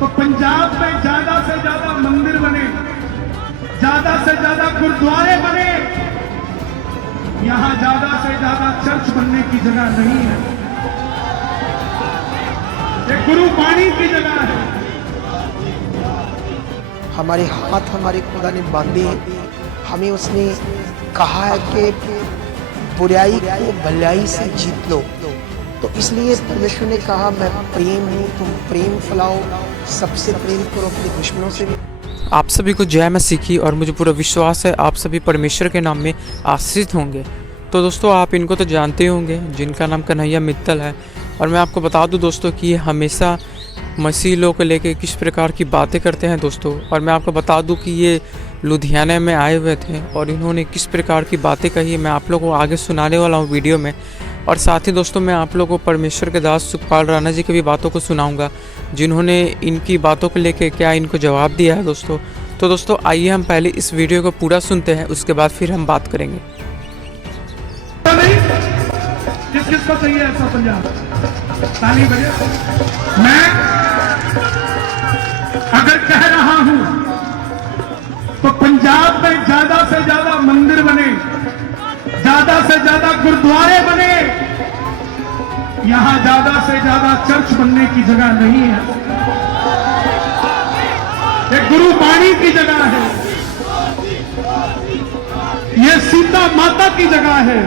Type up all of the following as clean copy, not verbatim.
तो पंजाब में ज्यादा से ज्यादा मंदिर बने, ज्यादा से ज्यादा गुरुद्वारे बने, यहां ज्यादा से ज्यादा चर्च बनने की जगह नहीं है। ये गुरु वाणी की जगह है। हमारे हाथ हमारे खुदा ने बांधे हैं। हमें उसने कहा है कि बुराई को भलाई से जीत लो। तो इसलिए परमेश्वर ने कहा मैं प्रेम हूँ, तुम प्रेम फैलाओ, सबसे प्रेम करो, अपने दुश्मनों से भी। आप सभी को जय मसीह की और मुझे पूरा विश्वास है आप सभी परमेश्वर के नाम में आशीषित होंगे। तो दोस्तों आप इनको तो जानते होंगे जिनका नाम कन्हैया मित्तल है। और मैं आपको बता दूं दोस्तों कि ये हमेशा मसीह लोगों को लेके किस प्रकार की बातें करते हैं दोस्तों। और मैं आपको बता दूं कि ये लुधियाना में आए हुए थे और इन्होंने किस प्रकार की बातें कही मैं आप लोगों को आगे सुनाने वाला हूँ वीडियो में। और साथ ही दोस्तों मैं आप लोगों को परमेश्वर के दास सुखपाल राणा जी की भी बातों को सुनाऊंगा जिन्होंने इनकी बातों को लेके क्या इनको जवाब दिया है दोस्तों। तो दोस्तों आइए हम पहले इस वीडियो को पूरा सुनते हैं, उसके बाद फिर हम बात करेंगे। किस किस को चाहिए ऐसा पंजाब? ताली बजे। मैं अगर कह रहा हूं तो पंजाब में ज्यादा से ज्यादा मंदिर बने, ज्यादा से ज्यादा गुरुद्वारे बने, यहां ज्यादा से ज्यादा चर्च बनने की जगह नहीं है। ये गुरु वाणी की जगह है, ये सीता माता की जगह है।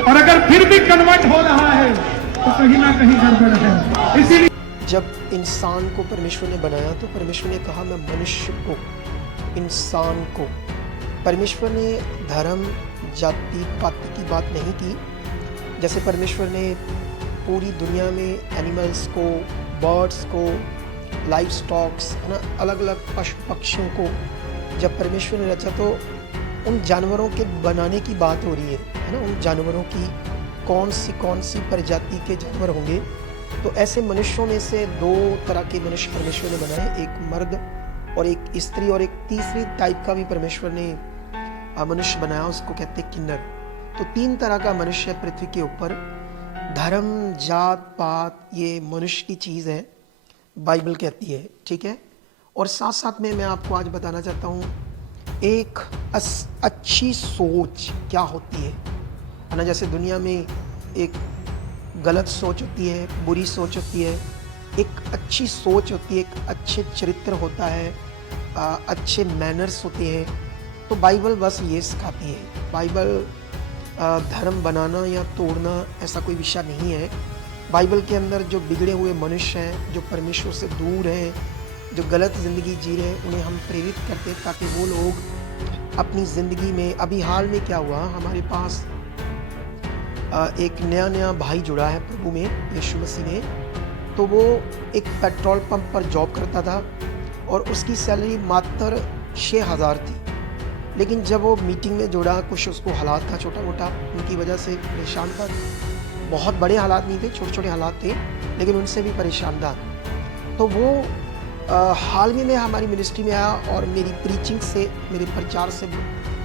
और अगर फिर भी कन्वर्ट हो रहा है तो कहीं ना कहीं गड़बड़ है। इसीलिए जब इंसान को परमेश्वर ने बनाया तो परमेश्वर ने कहा मैं मनुष्य को, इंसान को, परमेश्वर ने धर्म जाति पाति की बात नहीं की। जैसे परमेश्वर ने पूरी दुनिया में एनिमल्स को, बर्ड्स को, लाइव स्टॉक्स है ना, अलग अलग पशु पक्षियों को जब परमेश्वर ने रचा तो उन जानवरों के बनाने की बात हो रही है ना। उन जानवरों की कौन सी प्रजाति के जानवर होंगे। तो ऐसे मनुष्यों में से दो तरह के मनुष्य परमेश्वर ने बनाए, एक मर्द और एक स्त्री, और एक तीसरी टाइप का भी परमेश्वर ने मनुष्य बनाया, उसको कहते हैं किन्नर। तो तीन तरह का मनुष्य है पृथ्वी के ऊपर। धर्म जात पात ये मनुष्य की चीज़ है, बाइबल कहती है, ठीक है। और साथ साथ में मैं आपको आज बताना चाहता हूँ एक अच्छी सोच क्या होती है ना। जैसे दुनिया में एक गलत सोच होती है, बुरी सोच होती है, एक अच्छी सोच होती है, एक अच्छे चरित्र होता है, अच्छे मैनर्स होते हैं। तो बाइबल बस ये सिखाती है। बाइबल धर्म बनाना या तोड़ना ऐसा कोई विषय नहीं है। बाइबल के अंदर जो बिगड़े हुए मनुष्य हैं, जो परमेश्वर से दूर हैं, जो गलत ज़िंदगी जी रहे हैं, उन्हें हम प्रेरित करते हैं ताकि वो लोग अपनी ज़िंदगी में, अभी हाल में क्या हुआ, हमारे पास एक नया भाई जुड़ा है प्रभु में, यीशु मसीह में। तो वो एक पेट्रोल पंप पर जॉब करता था और उसकी सैलरी मात्र 6,000 थी। लेकिन जब वो मीटिंग में जुड़ा, कुछ उसको हालात था छोटा मोटा, उनकी वजह से परेशान था। बहुत बड़े हालात नहीं थे, छोटे छोटे हालात थे, लेकिन उनसे भी परेशान था। तो वो हाल में हमारी मिनिस्ट्री में आया और मेरी प्रीचिंग से, मेरे प्रचार से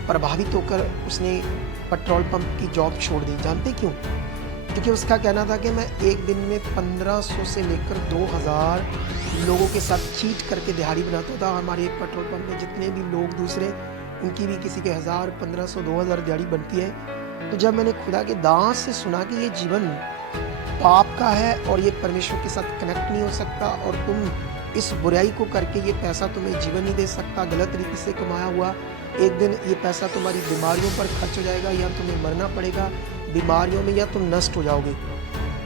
प्रभावित होकर उसने पेट्रोल पंप की जॉब छोड़ दी। जानते क्यों? क्योंकि उसका कहना था कि मैं एक दिन में 1500 से लेकर 2000 लोगों के साथ चीट करके दिहाड़ी बनाता था। हमारे पेट्रोल पंप में जितने भी लोग दूसरे, उनकी भी किसी के 1000, 1500, 2000 दिहाड़ी बनती है। तो जब मैंने खुदा के दास से सुना कि ये जीवन पाप का है और ये परमेश्वर के साथ कनेक्ट नहीं हो सकता, और तुम इस बुराई को करके ये पैसा तुम्हें जीवन नहीं दे सकता, गलत रीति से कमाया हुआ, एक दिन ये पैसा तुम्हारी बीमारियों पर खर्च हो जाएगा, या तुम्हें मरना पड़ेगा बीमारियों में, या तुम नष्ट हो जाओगे।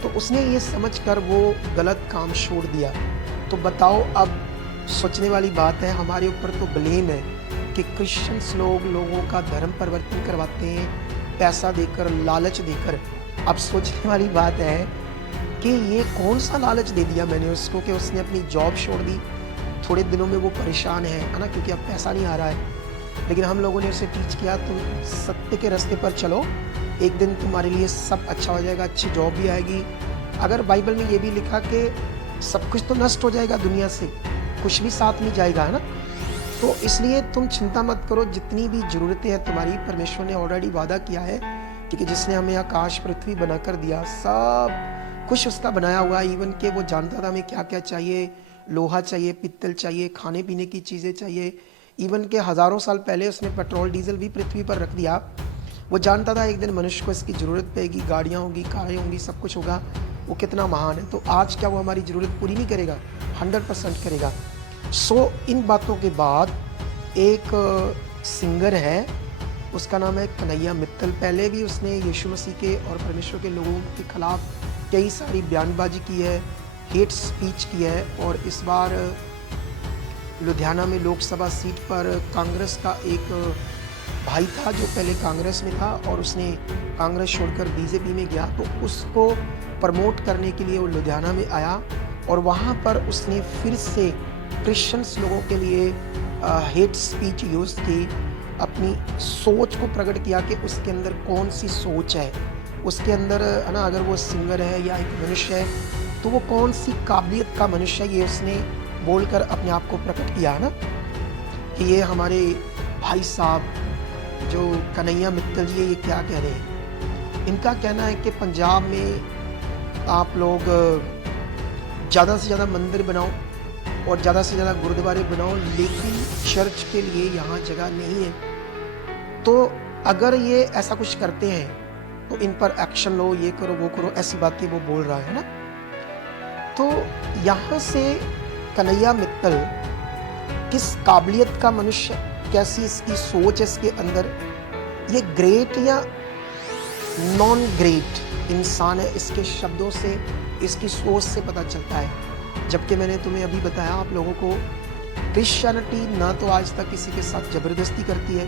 तो उसने ये समझकर वो गलत काम छोड़ दिया। तो बताओ, अब सोचने वाली बात है, हमारे ऊपर तो ब्लेम है कि क्रिश्चियंस लोगों का धर्म परिवर्तन करवाते हैं पैसा देकर, लालच देकर। अब सोचने वाली बात है कि ये कौन सा लालच दे दिया मैंने उसको कि उसने अपनी जॉब छोड़ दी। थोड़े दिनों में वो परेशान है ना, क्योंकि अब पैसा नहीं आ रहा है। लेकिन हम लोगों ने उसे टीच किया, तुम सत्य के रास्ते पर चलो, एक दिन तुम्हारे लिए सब अच्छा हो जाएगा, अच्छी जॉब भी आएगी। अगर बाइबल में ये भी लिखा कि सब कुछ तो नष्ट हो जाएगा दुनिया से, कुछ भी साथ नहीं जाएगा, है ना। तो इसलिए तुम चिंता मत करो, जितनी भी ज़रूरतें हैं तुम्हारी, परमेश्वर ने ऑलरेडी वादा किया है, क्योंकि जिसने हमें आकाश पृथ्वी बनाकर दिया, सब कुछ उसका बनाया हुआ है। इवन के वो जानता था हमें क्या क्या चाहिए, लोहा चाहिए, पित्तल चाहिए, खाने पीने की चीज़ें चाहिए। इवन के हज़ारों साल पहले उसने पेट्रोल डीजल भी पृथ्वी पर रख दिया। वो जानता था एक दिन मनुष्य को इसकी ज़रूरत पड़ेगी, गाड़ियाँ होंगी, कारें होंगी, सब कुछ होगा। वो कितना महान है। तो आज क्या वो हमारी ज़रूरत पूरी नहीं करेगा? 100% करेगा। सो इन बातों के बाद एक सिंगर है, उसका नाम है कन्हैया मित्तल। पहले भी उसने यीशु मसीह के और परमेश्वर के लोगों के खिलाफ कई सारी बयानबाजी की है, हेट स्पीच की है। और इस बार लुधियाना में लोकसभा सीट पर कांग्रेस का एक भाई था जो पहले कांग्रेस में था और उसने कांग्रेस छोड़कर बीजेपी में गया, तो उसको प्रमोट करने के लिए वो लुधियाना में आया और वहाँ पर उसने फिर से क्रिश्चियंस लोगों के लिए हेट स्पीच यूज़ की, अपनी सोच को प्रकट किया कि उसके अंदर कौन सी सोच है, उसके अंदर है ना, अगर वो सिंगर है या एक मनुष्य है तो वो कौन सी काबिलियत का मनुष्य है, ये उसने बोलकर अपने आप को प्रकट किया है ना। कि ये हमारे भाई साहब जो कन्हैया मित्तल जी ये क्या कह रहे हैं। इनका कहना है कि पंजाब में आप लोग ज़्यादा से ज़्यादा मंदिर बनाओ और ज़्यादा से ज़्यादा गुरुद्वारे बनाओ, लेकिन चर्च के लिए यहाँ जगह नहीं है। तो अगर ये ऐसा कुछ करते हैं तो इन पर एक्शन लो, ये करो वो करो, ऐसी बातें वो बोल रहा है ना। तो यहाँ से कन्हैया मित्तल किस काबिलियत का मनुष्य, कैसी इसकी सोच है इसके अंदर, ये ग्रेट या नॉन ग्रेट इंसान है, इसके शब्दों से, इसकी सोच से पता चलता है। जबकि मैंने तुम्हें अभी बताया आप लोगों को, क्रिश्चियनिटी ना तो आज तक किसी के साथ ज़बरदस्ती करती है।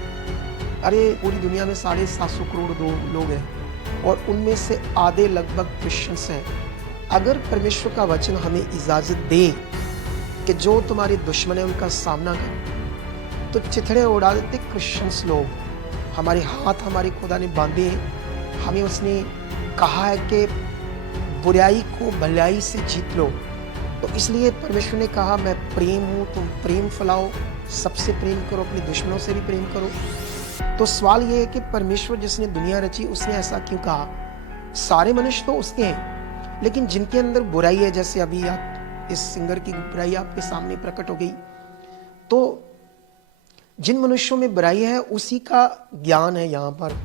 अरे पूरी दुनिया में 750 करोड़ लोग हैं और उनमें से आधे लगभग क्रिश्चियंस हैं। अगर परमेश्वर का वचन हमें इजाज़त दे कि जो तुम्हारे दुश्मन है उनका सामना कर, तो चिथड़े उड़ा देते क्रिश्चियंस लोग। हमारे हाथ हमारे खुदा ने बांधे हैं। हमें उसने कहा है कि बुराई को भलाई से जीत लो। तो इसलिए परमेश्वर ने कहा मैं प्रेम हूँ, तुम प्रेम फैलाओ, सबसे प्रेम करो, अपने दुश्मनों से भी प्रेम करो। तो सवाल ये है कि परमेश्वर जिसने दुनिया रची उसने ऐसा क्यों कहा? सारे मनुष्य तो उसके हैं, लेकिन जिनके अंदर बुराई है, जैसे अभी आप इस सिंगर की बुराई आपके सामने प्रकट हो गई, तो जिन मनुष्यों में बुराई है उसी का ज्ञान है यहाँ पर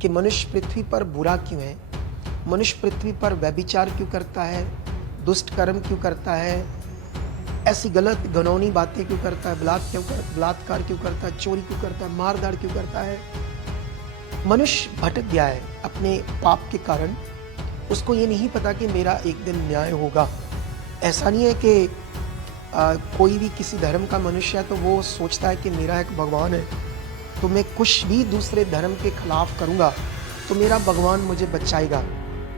कि मनुष्य पृथ्वी पर बुरा क्यों है, मनुष्य पृथ्वी पर व्यभिचार क्यों करता है, दुष्ट कर्म क्यों करता है, ऐसी गलत घिनौनी बातें क्यों करता है, बलात्कार क्यों करता है, चोरी क्यों करता है, मारधाड़ क्यों करता है। मनुष्य भटक गया है अपने पाप के कारण। उसको ये नहीं पता कि मेरा एक दिन न्याय होगा। ऐसा नहीं है कि कोई भी किसी धर्म का मनुष्य है तो वो सोचता है कि मेरा एक भगवान है, तो मैं कुछ भी दूसरे धर्म के खिलाफ करूँगा तो मेरा भगवान मुझे बचाएगा।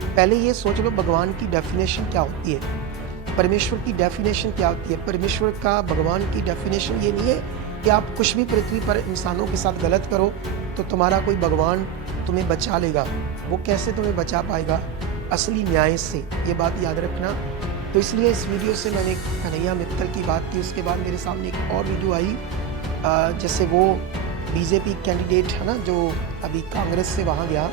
पहले ये सोच लो भगवान की डेफिनेशन क्या होती है, परमेश्वर की डेफिनेशन क्या होती है। परमेश्वर का, भगवान की डेफिनेशन ये नहीं है कि आप कुछ भी पृथ्वी पर इंसानों के साथ गलत करो तो तुम्हारा कोई भगवान तुम्हें बचा लेगा। वो कैसे तुम्हें बचा पाएगा? असली न्याय से, ये बात याद रखना। तो इसलिए इस वीडियो से मैंने कन्हैया मित्तल की बात की। उसके बाद मेरे सामने एक और वीडियो आई, जैसे वो बीजेपी कैंडिडेट है ना जो अभी कांग्रेस से वहाँ गया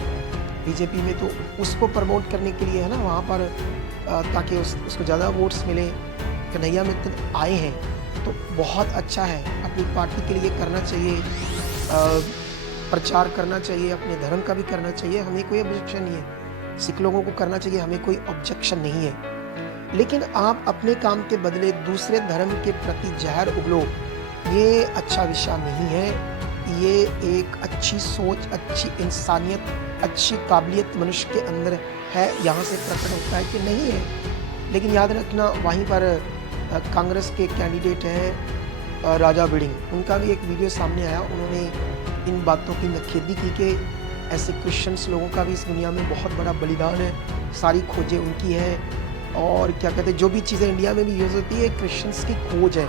बीजेपी में, तो उसको प्रमोट करने के लिए है ना वहाँ पर, ताकि उसको ज़्यादा वोट्स मिले। कन्हैया मित्तल आए हैं तो बहुत अच्छा है, अपनी पार्टी के लिए करना चाहिए, प्रचार करना चाहिए, अपने धर्म का भी करना चाहिए, हमें कोई ऑब्जेक्शन नहीं है। सिख लोगों को करना चाहिए, हमें कोई ऑब्जेक्शन नहीं है। लेकिन आप अपने काम के बदले दूसरे धर्म के प्रति जहर उगलो, ये अच्छा विषय नहीं है। ये एक अच्छी सोच, अच्छी इंसानियत, अच्छी काबिलियत मनुष्य के अंदर है, यहाँ से प्रकट होता है कि नहीं है। लेकिन याद रखना वहीं पर कांग्रेस के कैंडिडेट हैं राजा बिडिंग, उनका भी एक वीडियो सामने आया। उन्होंने इन बातों की नखेदी की कि ऐसे क्रिश्चियंस लोगों का भी इस दुनिया में बहुत बड़ा बलिदान है, सारी खोजें उनकी हैं। और क्या कहते हैं, जो भी चीज़ें इंडिया में भी यूज़ होती है क्रिश्चियंस की खोज है,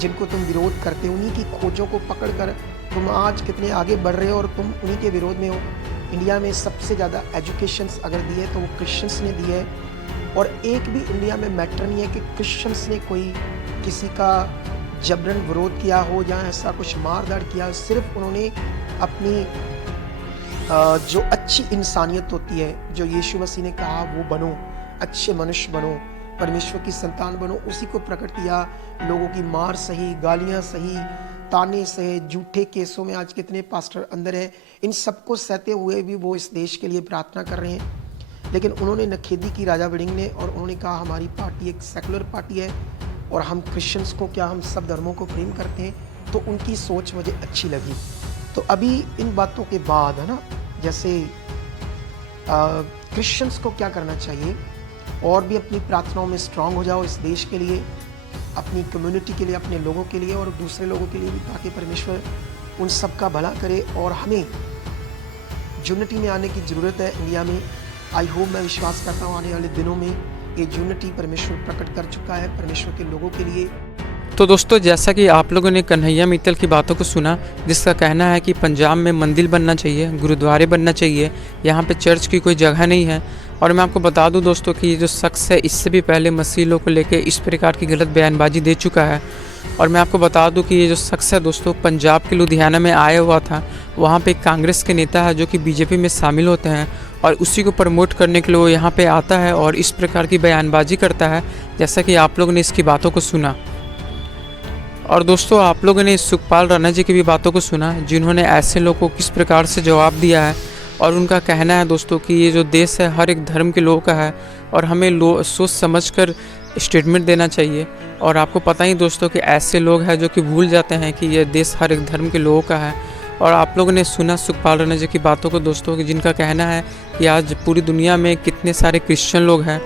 जिनको तुम विरोध करते हो, उन्हीं की खोजों को पकड़ कर तुम आज कितने आगे बढ़ रहे हो और तुम उन्हीं के विरोध में हो। इंडिया में सबसे ज़्यादा एजुकेशंस अगर दी है तो वो क्रिश्चियंस ने दी है। और एक भी इंडिया में मैटर नहीं है कि क्रिश्चियंस ने कोई किसी का जबरन विरोध किया हो या ऐसा कुछ मारधाड़ किया। सिर्फ उन्होंने अपनी जो अच्छी इंसानियत होती है, जो यीशु मसीह ने कहा वो बनो, अच्छे मनुष्य बनो, परमेश्वर की संतान बनो, उसी को प्रकट किया। लोगों की मार सही, गालियां सही, ताने सहे, झूठे केसों में आज कितने पास्टर अंदर हैं, इन सबको सहते हुए भी वो इस देश के लिए प्रार्थना कर रहे हैं। लेकिन उन्होंने नखेदी की राजा वड़िंग ने, और उन्होंने कहा हमारी पार्टी एक सेकुलर पार्टी है और हम क्रिश्चियंस को, क्या हम सब धर्मों को प्रेम करते हैं, तो उनकी सोच मुझे अच्छी लगी। तो अभी इन बातों के बाद है ना, जैसे क्रिश्चियंस को क्या करना चाहिए, और भी अपनी प्रार्थनाओं में स्ट्रांग हो जाओ इस देश के लिए, अपनी कम्युनिटी के लिए, अपने लोगों के लिए और दूसरे लोगों के लिए भी, ताकि परमेश्वर उन सब का भला करे। और हमें यूनिटी में आने की ज़रूरत है इंडिया में। आई होप, मैं विश्वास करता हूँ आने वाले दिनों में ये यूनिटी परमेश्वर प्रकट कर चुका है परमेश्वर के लोगों के लिए। तो दोस्तों, जैसा कि आप लोगों ने कन्हैया मित्तल की बातों को सुना, जिसका कहना है कि पंजाब में मंदिर बनना चाहिए, गुरुद्वारे बनना चाहिए, यहाँ पे चर्च की कोई जगह नहीं है। और मैं आपको बता दूं दोस्तों कि ये जो शख्स है, इससे भी पहले मसीह लोगों को लेके इस प्रकार की गलत बयानबाजी दे चुका है। और मैं आपको बता दूं कि ये जो शख्स है दोस्तों, पंजाब के लुधियाना में आया हुआ था। वहाँ पे एक कांग्रेस के नेता है जो कि बीजेपी में शामिल होते हैं, और उसी को प्रमोट करने के लिए वो यहाँ पे आता है और इस प्रकार की बयानबाजी करता है, जैसा कि आप लोगों ने इसकी बातों को सुना। और दोस्तों, आप लोगों ने सुखपाल राणा जी की भी बातों को सुना, जिन्होंने ऐसे लोगों को किस प्रकार से जवाब दिया है। और उनका कहना है दोस्तों कि ये जो देश है हर एक धर्म के लोगों का है, और हमें सोच समझकर स्टेटमेंट देना चाहिए। और आपको पता ही दोस्तों कि ऐसे लोग हैं जो कि भूल जाते हैं कि ये देश हर एक धर्म के लोगों का है। और आप लोगों ने सुना सुखपाल राणा जी की बातों को दोस्तों, कि जिनका कहना है कि आज पूरी दुनिया में कितने सारे क्रिश्चियन लोग हैं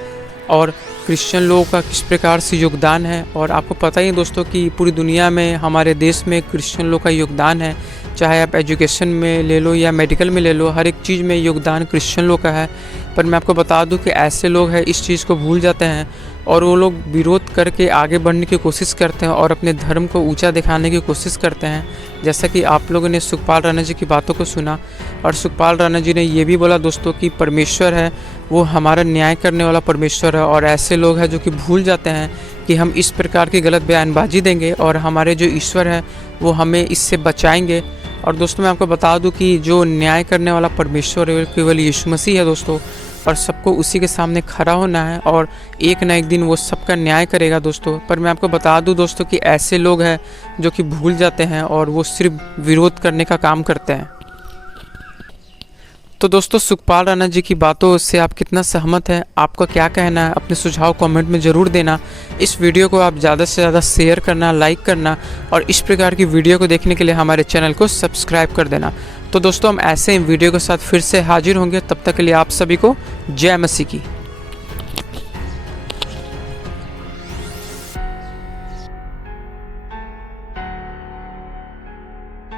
और क्रिश्चियन लोगों का किस प्रकार से योगदान है। और आपको पता ही दोस्तों कि पूरी दुनिया में, हमारे देश में क्रिश्चियन लोग का योगदान है, चाहे आप एजुकेशन में ले लो या मेडिकल में ले लो, हर एक चीज़ में योगदान क्रिश्चियन लोग का है। पर मैं आपको बता दूं कि ऐसे लोग हैं इस चीज़ को भूल जाते हैं, और वो लोग विरोध करके आगे बढ़ने की कोशिश करते हैं और अपने धर्म को ऊंचा दिखाने की कोशिश करते हैं। जैसा कि आप लोगों ने सुखपाल राणा जी की बातों को सुना, और सुखपाल राणा जी ने ये भी बोला दोस्तों कि परमेश्वर है वो हमारा न्याय करने वाला परमेश्वर है। और ऐसे लोग हैं जो कि भूल जाते हैं कि हम इस प्रकार की गलत बयानबाजी देंगे और हमारे जो ईश्वर है वो हमें इससे बचाएंगे। और दोस्तों, मैं आपको बता दूं कि जो न्याय करने वाला परमेश्वर है केवल यीशु मसीह है दोस्तों, और सबको उसी के सामने खड़ा होना है, और एक ना एक दिन वो सबका न्याय करेगा दोस्तों। पर मैं आपको बता दूं दोस्तों कि ऐसे लोग हैं जो कि भूल जाते हैं और वो सिर्फ विरोध करने का काम करते हैं। तो दोस्तों, सुखपाल राणा जी की बातों से आप कितना सहमत हैं, आपका क्या कहना है, अपने सुझाव कमेंट में ज़रूर देना। इस वीडियो को आप ज़्यादा से ज़्यादा शेयर करना, लाइक करना, और इस प्रकार की वीडियो को देखने के लिए हमारे चैनल को सब्सक्राइब कर देना। तो दोस्तों, हम ऐसे ही वीडियो के साथ फिर से हाजिर होंगे, तब तक के लिए आप सभी को जय मसीह की।